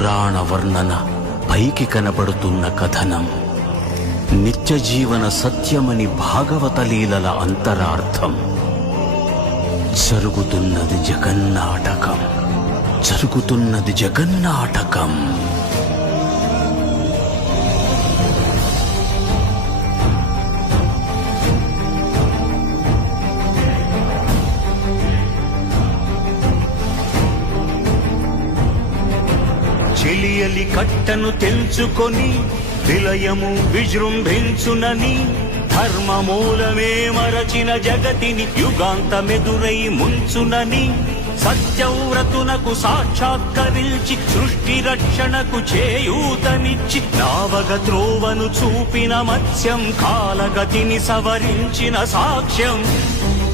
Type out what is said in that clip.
పురాణ వర్ణన, పైకి కనబడుతున్న కథనం, నిత్య జీవన సత్యమని భాగవత లీలల అంతరార్థం. జరుగుతున్నది జగన్నాటకం, జరుగుతున్నది జగన్నాటకం. చెలియలి కట్టను తెంచుకొని విలయము విజృంభించునని, ధర్మమూలమే మరచిన జగతిని యుగాంతమెదురై ముంచునని, సత్యవ్రతునకు సాక్షాత్కరించి సృష్టి రక్షణకు చేయూతనిచ్చి, నావగ త్రోవను చూపిన మత్స్యం, కాలగతిని సవరించిన సాక్ష్యం.